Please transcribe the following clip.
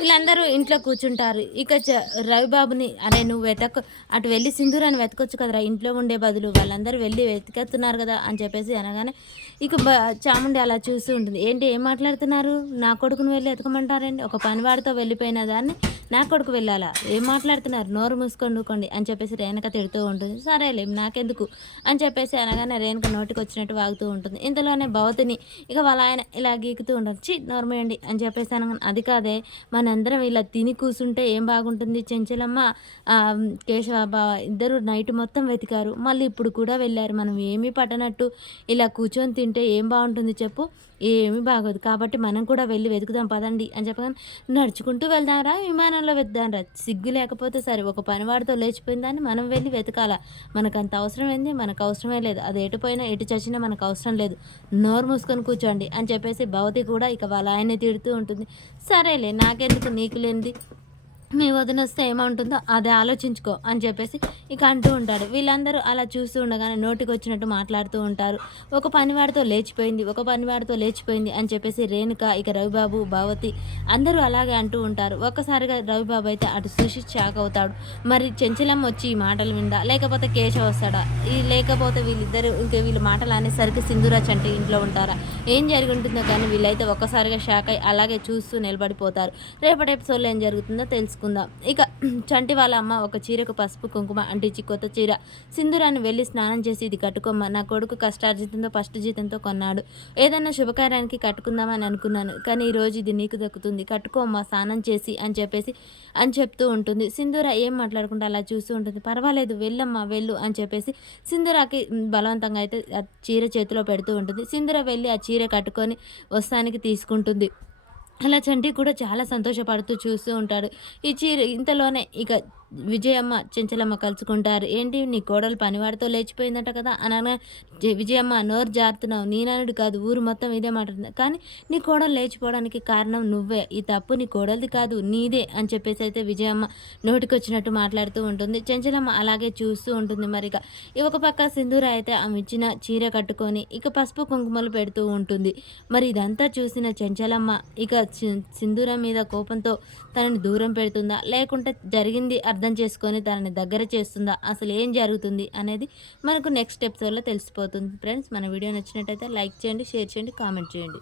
వీళ్ళందరూ ఇంట్లో కూర్చుంటారు. ఇక చ- రవిబాబుని అరే నువ్వు వెతక అటు వెళ్ళి సింధూరాన్ని వెతకొచ్చు కదరా. ఇంట్లో ఉండే బదులు వాళ్ళందరూ వెళ్ళి వెతికేస్తున్నారు కదా అని చెప్పేసి అనగానే ఇక చాముండి అలా చూస్తూ ఉంటుంది. ఏంటి ఏం మాట్లాడుతున్నారు? నా కొడుకును వెళ్ళి ఎతకమంటారండి ఒక పనివాడితో వెళ్ళిపోయిన దాన్ని నా కొడుకు వెళ్ళాలా? ఏం మాట్లాడుతున్నారు? నోరు మూసుకొని అని చెప్పేసి రేణుక తిడుతూ ఉంటుంది. సరేలే నాకెందుకు? అని చెప్పేసి అనగానే రేణుక నోటికి వచ్చినట్టు వాగుతూ ఉంటుంది. ఇంతలోనే భవతిని ఇక వాళ్ళ ఆయన ఇలా గీకుతూ ఉంటారు. చి నోర్మేయండి అని చెప్పేసి అనగానే అది కాదే మన మనందరం ఇలా తిని కూర్చుంటే ఏం బాగుంటుంది? చెంచలమ్మ కేశవబావ ఇద్దరు నైట్ మొత్తం వెతికారు. మళ్ళీ ఇప్పుడు కూడా వెళ్ళారు. మనం ఏమీ పట్టనట్టు ఇలా కూర్చొని తింటే ఏం బాగుంటుంది చెప్పు? ఏమీ బాగోదు. కాబట్టి మనం కూడా వెళ్ళి వెతుకుదాం. పదండి అని చెప్పగానే నడుచుకుంటూ వెళ్దాంరా? విమానంలో వెతుదాంరా సిగ్గు లేకపోతే సరే ఒక పనివాడితో లేచిపోయిందని మనం వెళ్ళి వెతకాలా? మనకు అంత అవసరం ఏంది? మనకు అవసరమే లేదు. అది ఎటు పోయినా ఎటు చచ్చినా మనకు అవసరం లేదు. నోరు మూసుకొని కూర్చోండి అని చెప్పేసి భవతి కూడా ఇక వాళ్ళ ఆయన్ని తిడుతూ ఉంటుంది. సరేలే ఎందుకు నీకు లేనిది? మీ వదిన వస్తే ఏమంటుందో అదే ఆలోచించుకో అని చెప్పేసి ఇక అంటూ ఉంటాడు. వీళ్ళందరూ అలా చూస్తూ ఉండగానే నోటికి వచ్చినట్టు మాట్లాడుతూ ఉంటారు. ఒక పనివాడితో లేచిపోయింది ఒక పనివాడితో లేచిపోయింది అని చెప్పేసి రేణుక ఇక రవిబాబు భవతి అందరూ అలాగే అంటూ ఉంటారు. ఒక్కసారిగా రవిబాబు అయితే అటు చూసి షాక్ అవుతాడు. మరి చెంచలమ్మ వచ్చి ఈ మాటలు విందా? లేకపోతే కేశవ వస్తాడా? ఈ లేకపోతే వీళ్ళిద్దరు ఇంకా వీళ్ళ మాటలు అనేసరికి సింధురాజ్ అంటే ఇంట్లో ఉంటారా? ఏం జరిగి ఉంటుందో కానీ వీళ్ళైతే ఒక్కసారిగా షాక్ అయి అలాగే చూస్తూ నిలబడిపోతారు. రేపటి ఎపిసోడ్లో ఏం జరుగుతుందో తెలుసుకుందాం ఇక చంటి వాళ్ళ అమ్మ ఒక చీరకు పసుపు కుంకుమ అంటించి కొత్త చీర సింధురాన్ని వెళ్ళి స్నానం చేసి ఇది కట్టుకోమ్మ. నా కొడుకు కష్టార్జితంతో ఫస్ట్ జీతంతో కొన్నాడు. ఏదైనా శుభకార్యానికి కట్టుకుందామని అనుకున్నాను కానీ ఈ రోజు ఇది నీకు దక్కుతుంది. కట్టుకోమ్మ స్నానం చేసి అని చెప్పేసి అని చెప్తూ ఉంటుంది. సింధూర ఏం మాట్లాడకుండా అలా చూస్తూ ఉంటుంది. పర్వాలేదు వెళ్ళమ్మా వెళ్ళు అని చెప్పేసి సింధూరాకి బలవంతంగా అయితే ఆ చీర చేతిలో పెడుతూ ఉంటుంది. సింధూర వెళ్ళి ఆ చీర కట్టుకొని వస్తానికి తీసుకుంటుంది. అలా చంటి కూడా చాలా సంతోషపడుతూ చూస్తూ ఉంటాడు. ఈ చీర ఇంతలోనే ఇక విజయమ్మ చెంచలమ్మ కలుసుకుంటారు. ఏంటి? నీ కోడలు పనివాడితో లేచిపోయిందట కదా అనగా "జే- విజయమ్మ నోరు జారుతున్నావు. నీనానుడు కాదు ఊరు మొత్తం ఇదే మాట్లాడుతుంది కానీ నీ కోడలు లేచిపోవడానికి కారణం నువ్వే. ఈ తప్పు నీ కోడలిది కాదు నీదే అని చెప్పేసి అయితే విజయమ్మ నోటికొచ్చినట్టు మాట్లాడుతూ ఉంటుంది. చెంచలమ్మ అలాగే చూస్తూ ఉంటుంది మరి ఇక ఒక పక్క సింధూర అయితే ఆమె ఇచ్చిన చీర కట్టుకొని ఇక పసుపు కుంకుమలు పెడుతూ ఉంటుంది. మరి ఇదంతా చూసిన చెంచలమ్మ ఇక సి- సింధూర మీద కోపంతో తనని దూరం పెడుతుందా? లేకుంటే జరిగింది అర్థం చేసుకొని తనని దగ్గర చేస్తుందా అసలు ఏం జరుగుతుంది అనేది మనకు నెక్స్ట్ ఎపిసోడ్లో తెలిసిపోతుంది. ఫ్రెండ్స్ మన వీడియో నచ్చినట్టయితే లైక్ చేయండి షేర్ చేయండి కామెంట్ చేయండి.